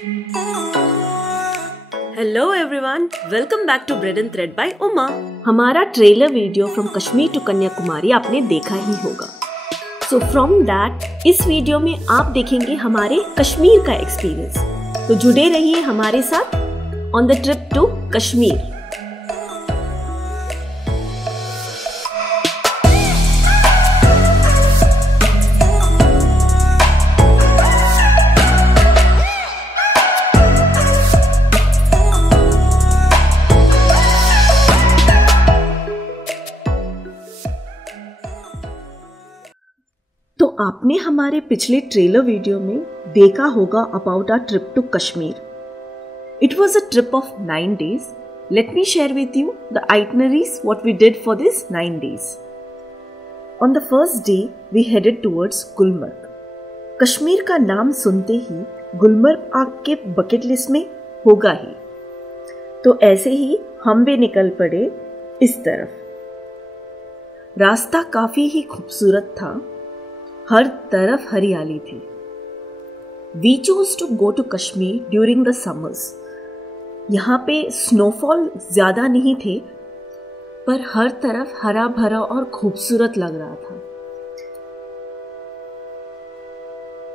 Hello everyone, welcome back to bread and thread by Uma. हमारा trailer video from Kashmir to Kanyakumari आपने देखा ही होगा। सो फ्रॉम दैट इस वीडियो में आप देखेंगे हमारे कश्मीर का एक्सपीरियंस। तो जुड़े रहिए हमारे साथ on the trip to Kashmir. तो आपने हमारे पिछले ट्रेलर वीडियो में देखा होगा about our trip to Kashmir. It was a trip of 9 days. Let me share with you the itineraries what we did for this 9 days. On the first day we headed towards Gulmarg. Kashmir का नाम सुनते ही गुलमर्ग आपके bucket list में होगा ही। तो ऐसे ही हम भी निकल पड़े इस तरफ। रास्ता काफी ही खूबसूरत था, हर तरफ हरियाली थी। We chose to go to Kashmir during the summers. यहाँ पे स्नोफॉल ज्यादा नहीं थे, पर हर तरफ हरा भरा और खूबसूरत लग रहा था।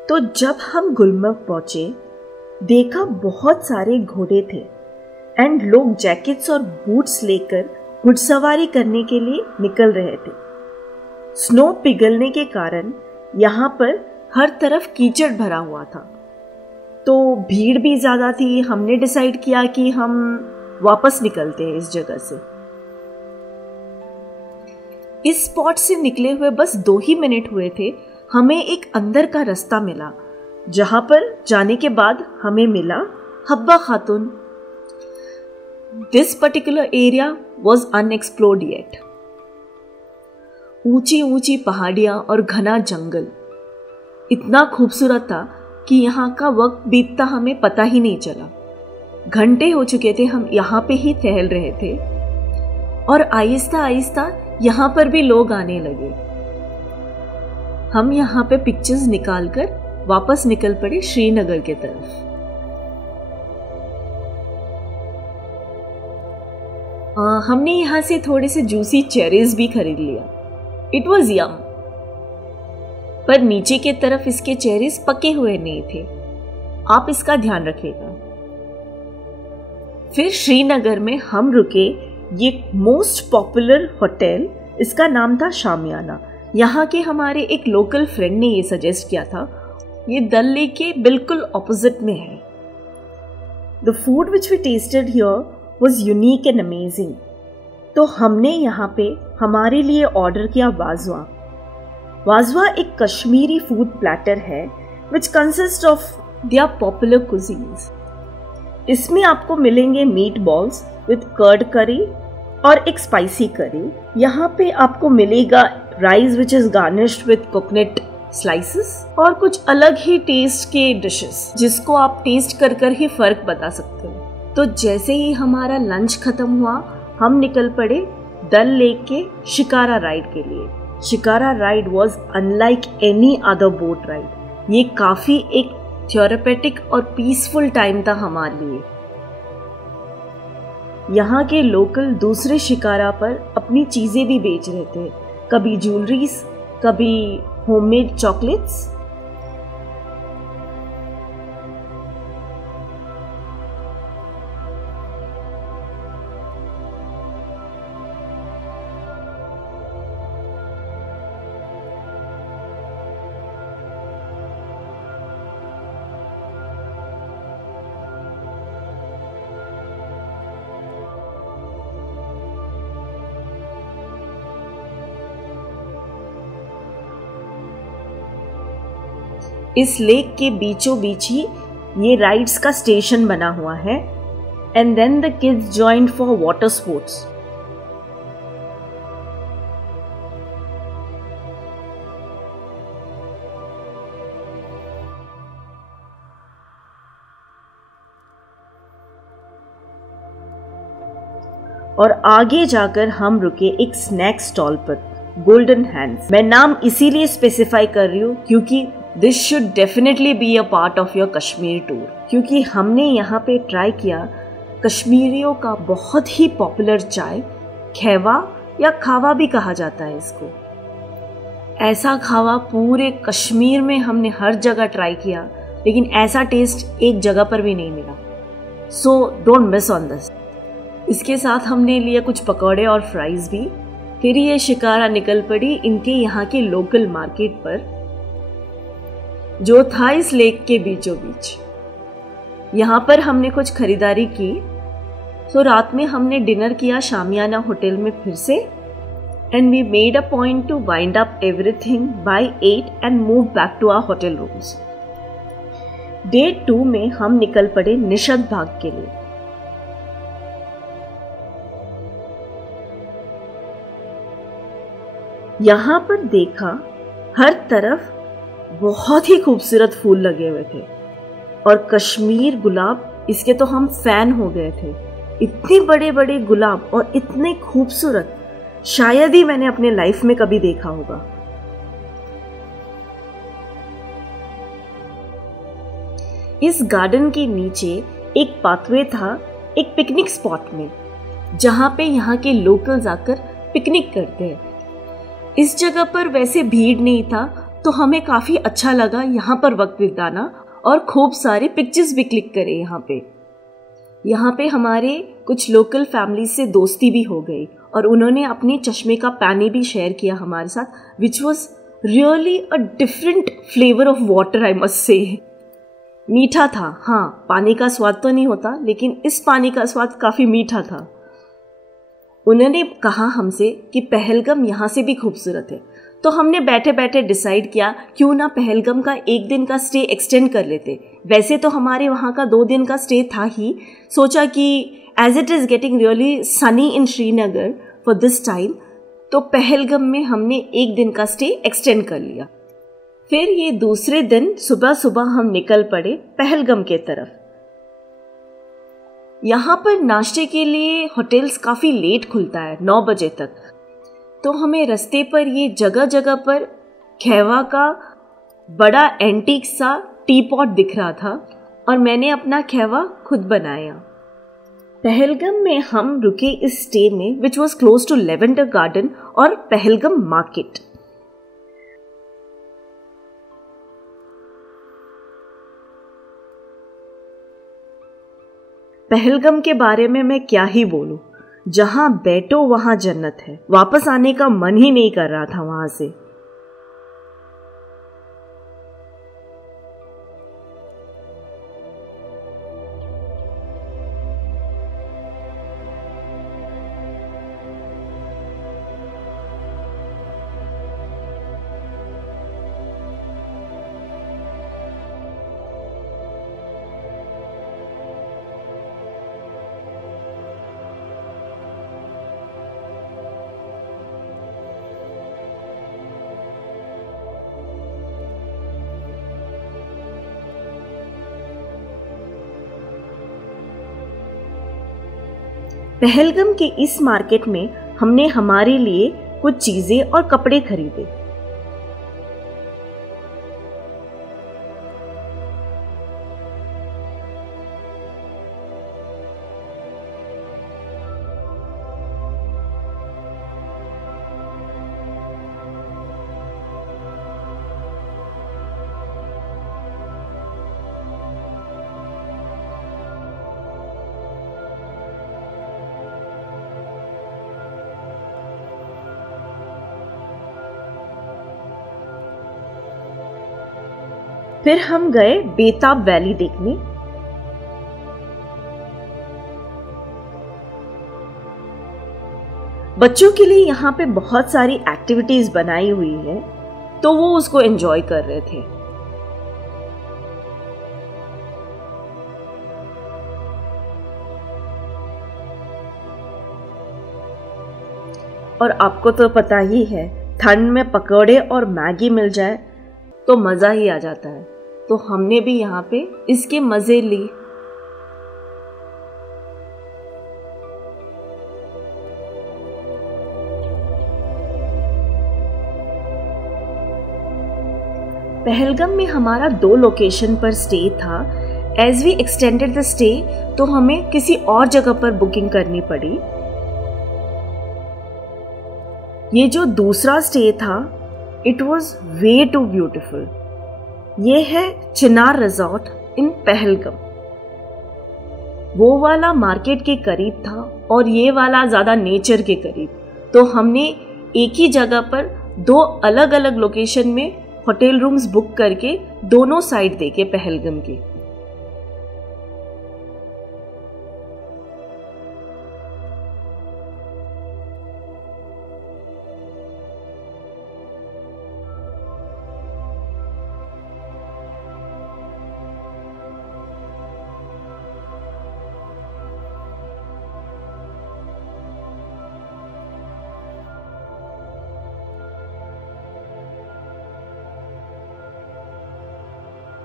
तो जब हम गुलमर्ग पहुंचे, देखा बहुत सारे घोड़े थे एंड लोग जैकेट्स और बूट्स लेकर घुड़सवारी करने के लिए निकल रहे थे। स्नो पिघलने के कारण यहाँ पर हर तरफ कीचड़ भरा हुआ था, तो भीड़ भी ज्यादा थी। हमने डिसाइड किया कि हम वापस निकलते हैं इस जगह से। इस स्पॉट से निकले हुए बस 2 ही मिनट हुए थे, हमें एक अंदर का रास्ता मिला, जहां पर जाने के बाद हमें मिला हब्बा खातून। This particular area was unexplored yet. ऊंची ऊंची पहाड़ियां और घना जंगल इतना खूबसूरत था कि यहाँ का वक्त बीतता हमें पता ही नहीं चला। घंटे हो चुके थे हम यहाँ पे ही टहल रहे थे और आहिस्ता आहिस्ता यहाँ पर भी लोग आने लगे। हम यहाँ पे पिक्चर्स निकालकर वापस निकल पड़े श्रीनगर के तरफ। हमने यहाँ से थोड़े से जूसी चेरीज भी खरीद लिया। इट वॉज यम, पर नीचे के तरफ इसके चेरीज पके हुए नहीं थे, आप इसका ध्यान रखिएगा। फिर श्रीनगर में हम रुके ये मोस्ट पॉपुलर होटल, इसका नाम था शामियाना। यहाँ के हमारे एक लोकल फ्रेंड ने ये सजेस्ट किया था। ये डल लेक के बिल्कुल ऑपोजिट में है। The food which we tested here was unique and amazing. तो हमने यहाँ पे हमारे लिए ऑर्डर किया वाजवा। वाजवा एक कश्मीरी फूड प्लेटर है which consist of their popular cuisines. इसमें आपको मिलेंगे मीट बॉल्स विद कर्ड करी और एक स्पाइसी करी। यहाँ पे आपको मिलेगा rice which is garnished with coconut slices और कुछ अलग ही टेस्ट के डिशेस, जिसको आप टेस्ट कर कर ही फर्क बता सकते हो। तो जैसे ही हमारा लंच खत्म हुआ, हम निकल पड़े डल लेक के शिकारा राइड के लिए। Shikara ride was unlike any other boat ride. ये काफी एक थेरेपेटिक और पीसफुल टाइम था हमारे लिए। यहाँ के लोकल दूसरे शिकारा पर अपनी चीजें भी बेच रहे थे, कभी ज्वेलरीज, कभी होममेड चॉकलेट्स। इस लेक के बीचों बीच ही ये राइड्स का स्टेशन बना हुआ है and then the kids joined for water sports. और आगे जाकर हम रुके एक स्नैक स्टॉल पर, गोल्डन हैंड्स। मैं नाम इसीलिए स्पेसिफाई कर रही हूँ क्योंकि this should definitely be a part of your Kashmir tour, क्योंकि हमने यहाँ पे ट्राई किया कश्मीरियों का बहुत ही पॉपुलर चाय, खेवा या खावा भी कहा जाता है इसको। ऐसा खावा पूरे कश्मीर में हमने हर जगह ट्राई किया, लेकिन ऐसा टेस्ट एक जगह पर भी नहीं मिला। So don't miss on this. इसके साथ हमने लिया कुछ पकौड़े और फ्राइज भी। फिर ये शिकारा निकल पड़ी इनके यहाँ के लोकल मार्केट पर, जो था इस लेक के बीचों बीच। यहाँ पर हमने कुछ खरीदारी की। तो रात में हमने डिनर किया शामियाना होटल में फिर से, and we made a point to wind up everything by 8 and move back to our hotel rooms. Day 2 में हम निकल पड़े निषद बाग के लिए। यहाँ पर देखा हर तरफ बहुत ही खूबसूरत फूल लगे हुए थे, और कश्मीर गुलाब इसके तो हम फैन हो गए थे। इतने बड़े बड़े गुलाब और इतने खूबसूरत शायद ही मैंने अपने लाइफ में कभी देखा होगा। इस गार्डन के नीचे एक पाथवे था एक पिकनिक स्पॉट में, जहां पे यहाँ के लोकल्स आकर पिकनिक करते हैं। इस जगह पर वैसे भीड़ नहीं था, तो हमें काफी अच्छा लगा यहाँ पर वक्त बिताना, और खूब सारे पिक्चर्स भी क्लिक करे यहाँ पे हमारे कुछ लोकल फैमिली से दोस्ती भी हो गई, और उन्होंने अपने चश्मे का पानी भी शेयर किया हमारे साथ, which was really a different flavour of water, I must say. मीठा था, हाँ, पानी का स्वाद तो नहीं होता, लेकिन इस पानी का स्वाद काफी मीठा था। उन्होंने कहा हमसे कि पहलगाम यहाँ से भी खूबसूरत है, तो हमने बैठे बैठे डिसाइड किया क्यों ना पहलगाम का 1 दिन का स्टे एक्सटेंड कर लेते। वैसे तो हमारे वहाँ का 2 दिन का स्टे था ही, सोचा कि as it is getting really sunny in Srinagar for this time, तो पहलगाम में हमने 1 दिन का स्टे एक्सटेंड कर लिया। फिर ये दूसरे दिन सुबह सुबह हम निकल पड़े पहलगाम के तरफ। यहाँ पर नाश्ते के लिए होटल्स काफ़ी लेट खुलता है, 9 बजे तक, तो हमें रास्ते पर ये जगह जगह पर खेवा का बड़ा एंटीक सा टी पॉट दिख रहा था, और मैंने अपना खेवा खुद बनाया। पहलगाम में हम रुके इस स्टे में which was close to lavender garden और पहलगाम मार्केट। पहलगाम के बारे में मैं क्या ही बोलूं, जहां बैठो वहां जन्नत है। वापस आने का मन ही नहीं कर रहा था वहां से। पहलगाम के इस मार्केट में हमने हमारे लिए कुछ चीजें और कपड़े खरीदे। फिर हम गए बेताब वैली देखने। बच्चों के लिए यहाँ पे बहुत सारी एक्टिविटीज बनाई हुई है, तो वो उसको एंजॉय कर रहे थे। और आपको तो पता ही है, ठंड में पकौड़े और मैगी मिल जाए तो मजा ही आ जाता है। तो हमने भी यहाँ पे इसके मजे ली। पहलगाम में हमारा 2 लोकेशन पर स्टे था। As we extended the stay तो हमें किसी और जगह पर बुकिंग करनी पड़ी। ये जो दूसरा स्टे था, it was way too beautiful. ये है चिनार रिजॉर्ट इन पहलगाम। वो वाला मार्केट के करीब था और ये वाला ज़्यादा नेचर के करीब। तो हमने एक ही जगह पर 2 अलग अलग लोकेशन में होटल रूम्स बुक करके दोनों साइड देखे पहलगाम के।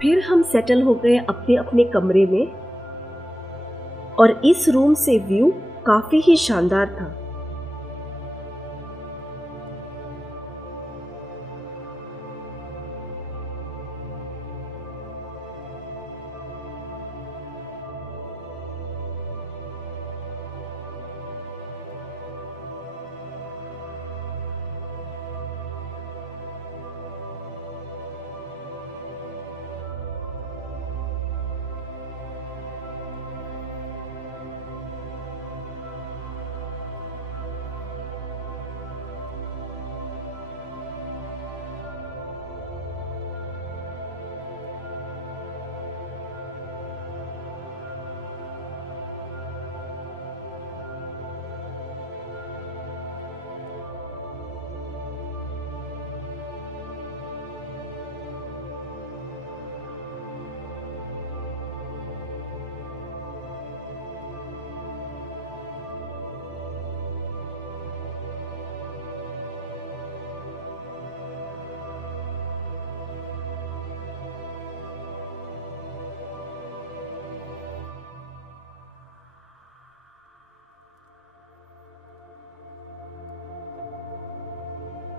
फिर हम सेटल हो गए अपने अपने कमरे में और इस रूम से व्यू काफी ही शानदार था।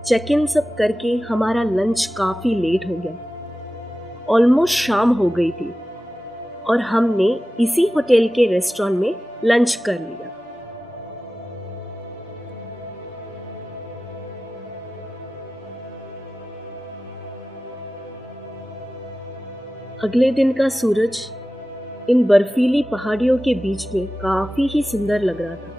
चेक इन सब करके हमारा लंच काफ़ी लेट हो गया। ऑलमोस्ट शाम हो गई थी और हमने इसी होटल के रेस्टोरेंट में लंच कर लिया। अगले दिन का सूरज इन बर्फीली पहाड़ियों के बीच में काफ़ी ही सुंदर लग रहा था।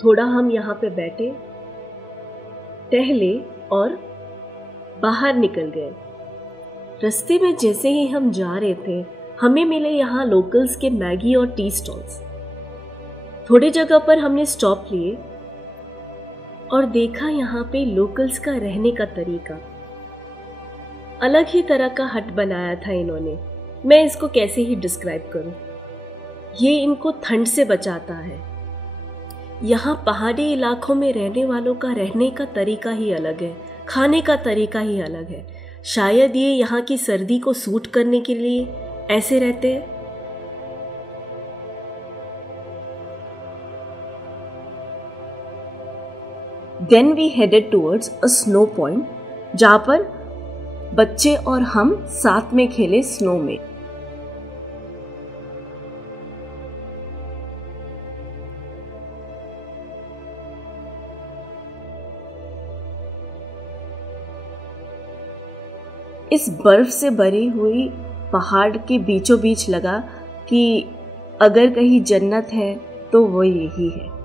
थोड़ा हम यहाँ पे बैठे, टहले और बाहर निकल गए। रास्ते में जैसे ही हम जा रहे थे, हमें मिले यहाँ लोकल्स के मैगी और टी स्टॉल्स। थोड़ी जगह पर हमने स्टॉप लिए और देखा यहाँ पे लोकल्स का रहने का तरीका। अलग ही तरह का हट बनाया था इन्होंने। मैं इसको कैसे ही डिस्क्राइब करूं। ये इनको ठंड से बचाता है। यहाँ पहाड़ी इलाकों में रहने वालों का रहने का तरीका ही अलग है, खाने का तरीका ही अलग है। शायद ये यहाँ की सर्दी को सूट करने के लिए ऐसे रहते हैं। Then we headed towards a snow point, जहाँ पर बच्चे और हम साथ में खेले स्नो में। इस बर्फ से भरी हुई पहाड़ के बीचों बीच लगा कि अगर कहीं जन्नत है तो वो यही है।